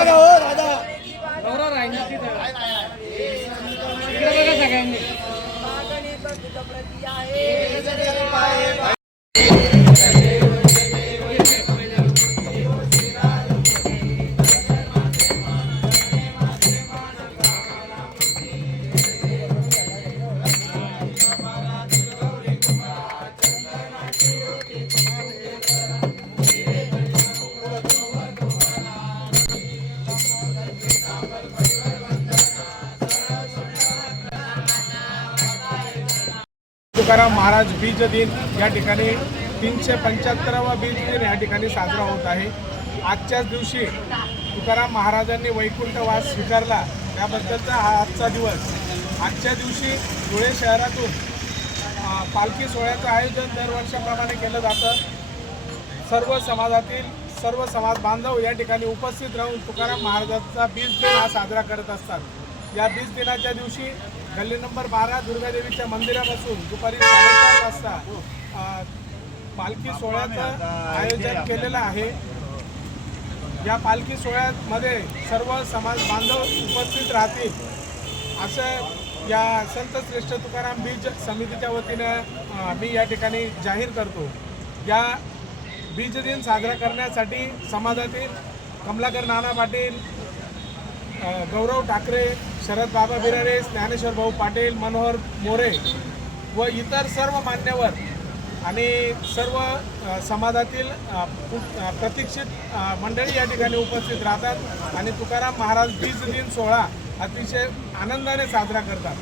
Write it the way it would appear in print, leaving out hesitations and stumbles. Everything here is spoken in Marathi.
बघा हो दादा. तुकाराम महाराज बीज दिन या ठिकाणी 375वा बीज दिन या ठिकाणी साजरा होत आहे। आजच्याच दिवशी तुकाराम महाराजांनी वैकुंठवास स्वीकारला त्याबद्दलचा हा आजचा दिवस। आजच्या दिवशी धुळे शहरातून पालखी सोहळ्याचं आयोजन दरवर्षाप्रमाणे केलं जातं। सर्व समाजातील सर्व समाज बांधव या ठिकाणी उपस्थित राहून तुकाराम महाराजांचा बीज दिन हा साजरा करत असतात। या बीज दिनाच्या दिवशी गल्ली नंबर 12 दुर्गादेवीच्या मंदिरापासून दुपारी 4:30 वाजता पालखी सोहळ्याचं आयोजन केलेलं आहे। या पालखी सोहळ्यामध्ये सर्व समाज बांधव उपस्थित राहतील असं या संत श्रेष्ठ तुकाराम बीज समितीच्या वतीनं मी या ठिकाणी जाहीर करतो। या बीज दिन साजरा करण्यासाठी समाजातील कमलाकर नाना पाटील, गौरव ठाकरे, शरद बाबा बिरारे, ज्ञानेश्वर भाऊ पाटील, मनोहर मोरे व इतर सर्व मान्यवर आणि सर्व समाजातील प्रतीक्षित मंडळी या ठिकाणी उपस्थित राहतात आणि तुकाराम महाराज बीज दिन सोहळा अतिशय आनंदाने साजरा करतात।